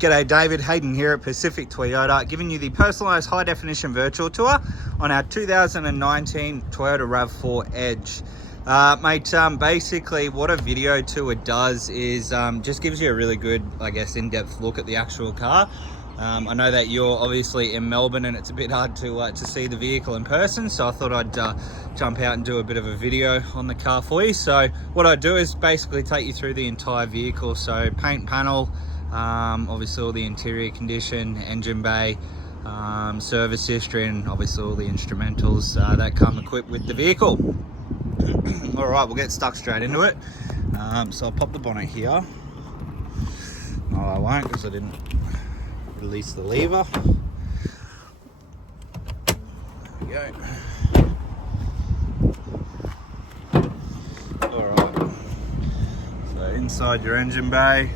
G'day, David Hayden here at Pacific Toyota, giving you the personalised high-definition virtual tour on our 2019 Toyota RAV4 Edge. Mate, basically what a video tour does is just gives you a really good, I guess, in-depth look at the actual car. I know that you're obviously in Melbourne and it's a bit hard to see the vehicle in person, so I thought I'd jump out and do a bit of a video on the car for you. So what I do is basically take you through the entire vehicle, so paint panel, obviously all the interior condition, engine bay, service history, and obviously all the instrumentals that come equipped with the vehicle. All right, we'll get stuck straight into it. So I'll pop the bonnet here. No, I won't, because I didn't release the lever. There we go. All right. So inside your engine bay,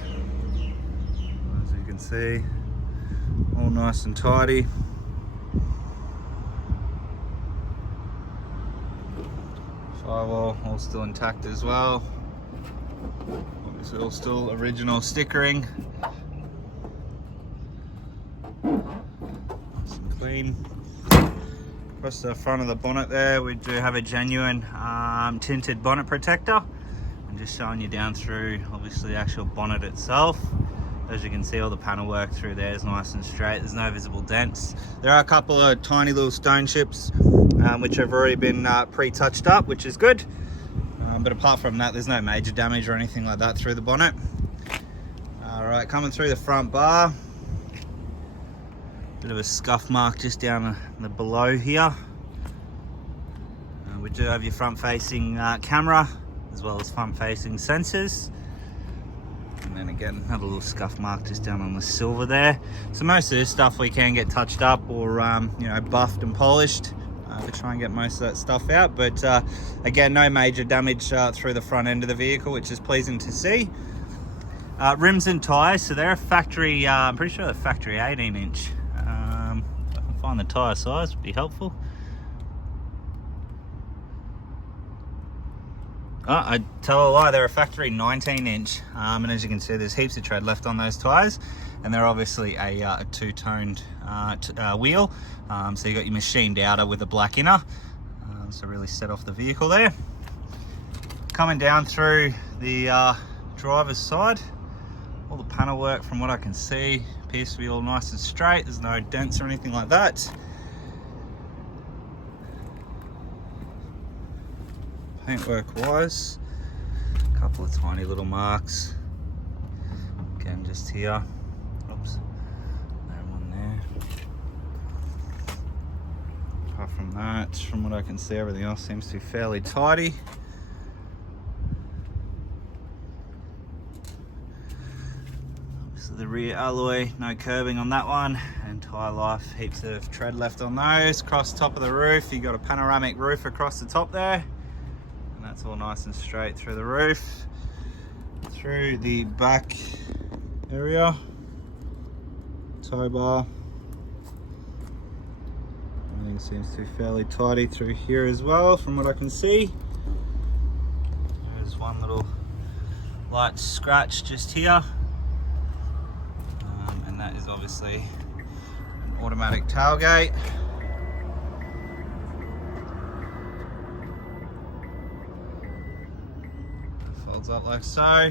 as you can see, all nice and tidy. Firewall all still intact as well. Obviously all still original stickering. Nice and clean. Across the front of the bonnet there, we do have a genuine tinted bonnet protector. And just showing you down through, obviously, the actual bonnet itself. As you can see, all the panel work through there is nice and straight. There's no visible dents. There are a couple of tiny little stone chips which have already been pre-touched up, which is good. But apart from that, there's no major damage or anything like that through the bonnet. All right, coming through the front bar. Bit of a scuff mark just down the below here. We do have your front-facing camera, as well as front-facing sensors. And then again, another little scuff mark just down on the silver there. So most of this stuff we can get touched up or you know, buffed and polished to try and get most of that stuff out. But again, no major damage through the front end of the vehicle, which is pleasing to see. Rims and tyres, so they're a factory, I'm pretty sure they're factory 18-inch. If I can find the tyre size, would be helpful. Oh, I tell a lie, they're a factory 19-inch, and as you can see, there's heaps of tread left on those tyres, and they're obviously a two-toned wheel, so you got your machined outer with a black inner, so really set off the vehicle there. Coming down through the driver's side, all the panel work, from what I can see, appears to be all nice and straight. There's no dents or anything like that. Paintwork wise, a couple of tiny little marks. Again, just here. Oops, no one there. Apart from that, from what I can see, everything else seems to be fairly tidy. Obviously the rear alloy, no curbing on that one. And tyre life, heaps of tread left on those. Across the top of the roof, you got a panoramic roof across the top there. That's all nice and straight through the roof, through the back area, tow bar. Everything seems to be fairly tidy through here as well, from what I can see. There's one little light scratch just here, and that is obviously an automatic tailgate. Folds up like so.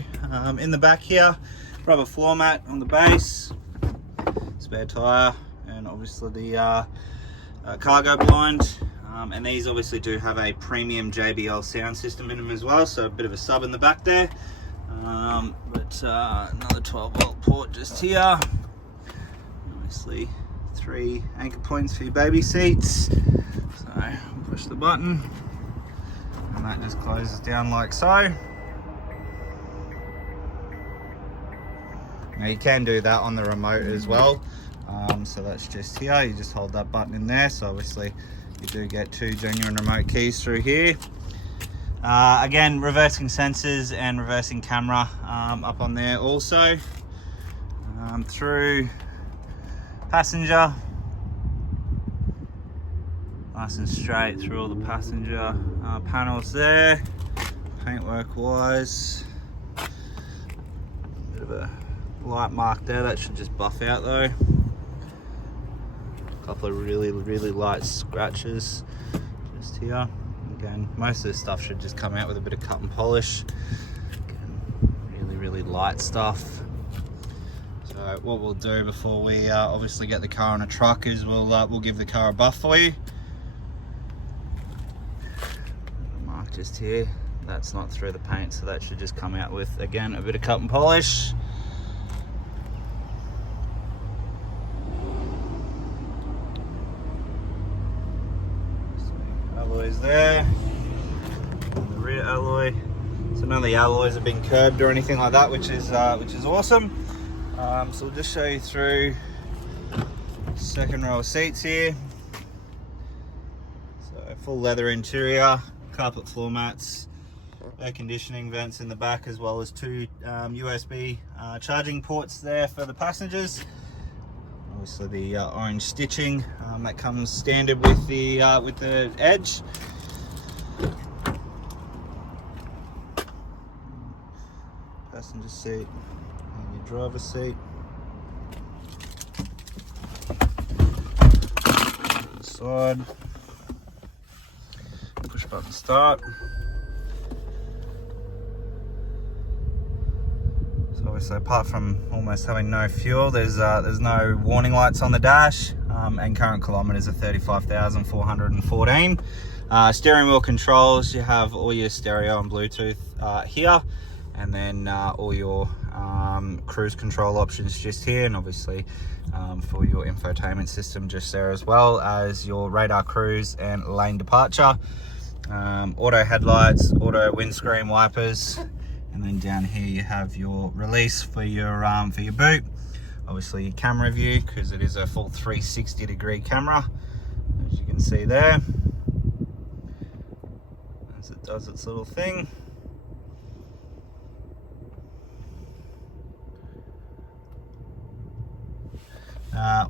In the back here, rubber floor mat on the base, spare tyre, and obviously the cargo blind. And these obviously do have a premium JBL sound system in them as well, so a bit of a sub in the back there. But another 12-volt port just here. Obviously 3 anchor points for your baby seats. So push the button, and that just closes down like so. Now you can do that on the remote as well, so that's just here. You just hold that button in there, so obviously you do get 2 genuine remote keys through here. Again, reversing sensors and reversing camera up on there also. Through passenger, nice and straight through all the passenger panels there. Paintwork wise, bit of a light mark there. That should just buff out though. A couple of really light scratches just here. Again, most of this stuff should just come out with a bit of cut and polish. Again, really light stuff. So what we'll do before we obviously get the car on a truck is we'll give the car a buff for you. Mark just here. That's not through the paint, so that should just come out with, again, a bit of cut and polish. Alloys there, and the rear alloy. So none of the alloys have been curbed or anything like that, which is awesome. So we'll just show you through second row of seats here. So full leather interior, carpet floor mats, air conditioning vents in the back, as well as two USB charging ports there for the passengers. Obviously the orange stitching that comes standard with the Edge. Passenger seat and your driver's seat. Side. Push button start. So obviously, apart from almost having no fuel, there's no warning lights on the dash, and current kilometers are 35,414. Steering wheel controls, you have all your stereo and Bluetooth here, and then all your cruise control options just here, and obviously for your infotainment system just there, as well as your radar cruise and lane departure. Auto headlights, auto windscreen wipers, and then down here you have your release for your boot. Obviously your camera view, because it is a full 360-degree camera, as you can see there, as it does its little thing.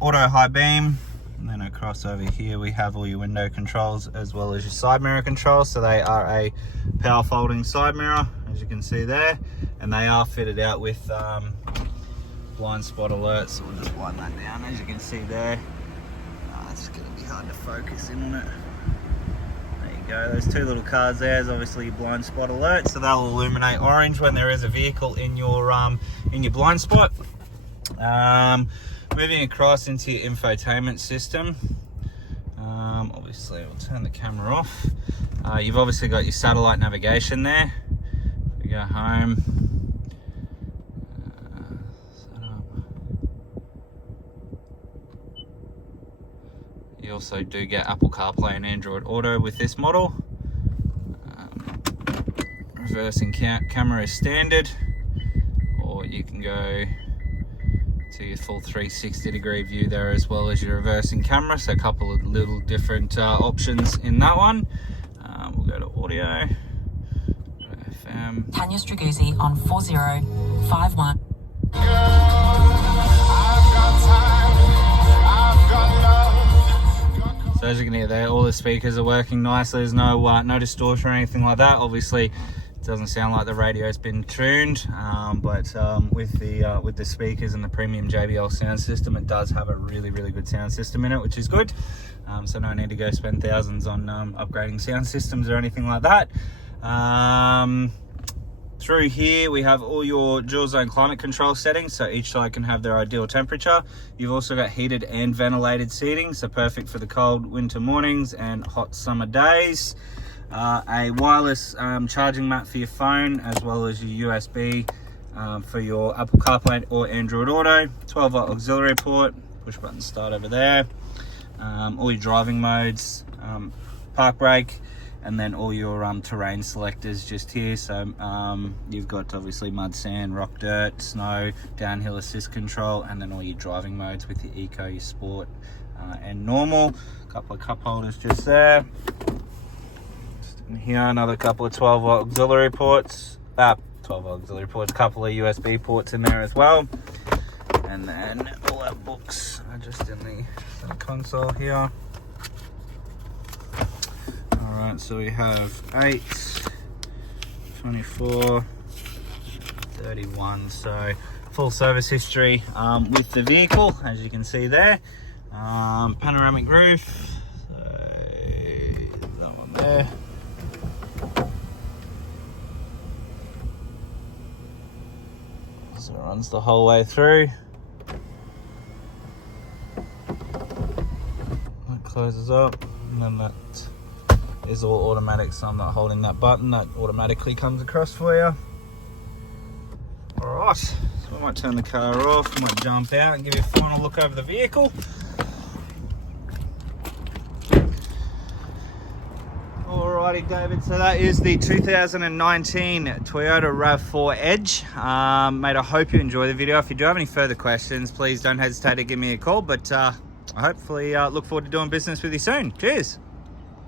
Auto high beam, and then across over here we have all your window controls as well as your side mirror controls. So they are a power folding side mirror, as you can see there, and they are fitted out with blind spot alerts. So we'll just wind that down, as you can see there. It's going to be hard to focus in on it. There you go, those two little cards there is obviously your blind spot alert, so they'll illuminate orange when there is a vehicle in your blind spot. Moving across into your infotainment system, obviously we'll turn the camera off. You've obviously got your satellite navigation there. We go home, set up. You also do get Apple CarPlay and Android Auto with this model. Reversing camera is standard, or you can go to your full 360-degree view there, as well as your reversing camera. So a couple of little different options in that one. We'll go to audio, go to FM. Tanya Straguzzi on 4051. So as you can hear there, all the speakers are working nicely. There's no distortion or anything like that. Obviously, it doesn't sound like the radio's been tuned, but with the speakers and the premium JBL sound system, it does have a really good sound system in it, which is good. So no need to go spend thousands on upgrading sound systems or anything like that. Through here we have all your dual zone climate control settings, so each side can have their ideal temperature. You've also got heated and ventilated seating, so perfect for the cold winter mornings and hot summer days. A wireless charging mat for your phone, as well as your USB for your Apple CarPlay or Android Auto. 12-volt auxiliary port, push button start over there. All your driving modes, park brake, and then all your terrain selectors just here. So you've got obviously mud, sand, rock, dirt, snow, downhill assist control, and then all your driving modes with your eco, your sport, and normal. A couple of cup holders just there. Here another couple of 12-volt auxiliary ports, 12-volt auxiliary ports, a couple of USB ports in there as well, and then all our books are just in the console here. Alright, so we have 8, 24, 31, so full service history with the vehicle, as you can see there. Panoramic roof, so that one there. So it runs the whole way through. That closes up, and then that is all automatic, so I'm not holding that button. That automatically comes across for you. Alright, so we might turn the car off, we might jump out and give you a final look over the vehicle. Alrighty, David, so that is the 2019 Toyota RAV4 Edge. Mate, I hope you enjoy the video. If you do have any further questions, please don't hesitate to give me a call, but I hopefully look forward to doing business with you soon. Cheers.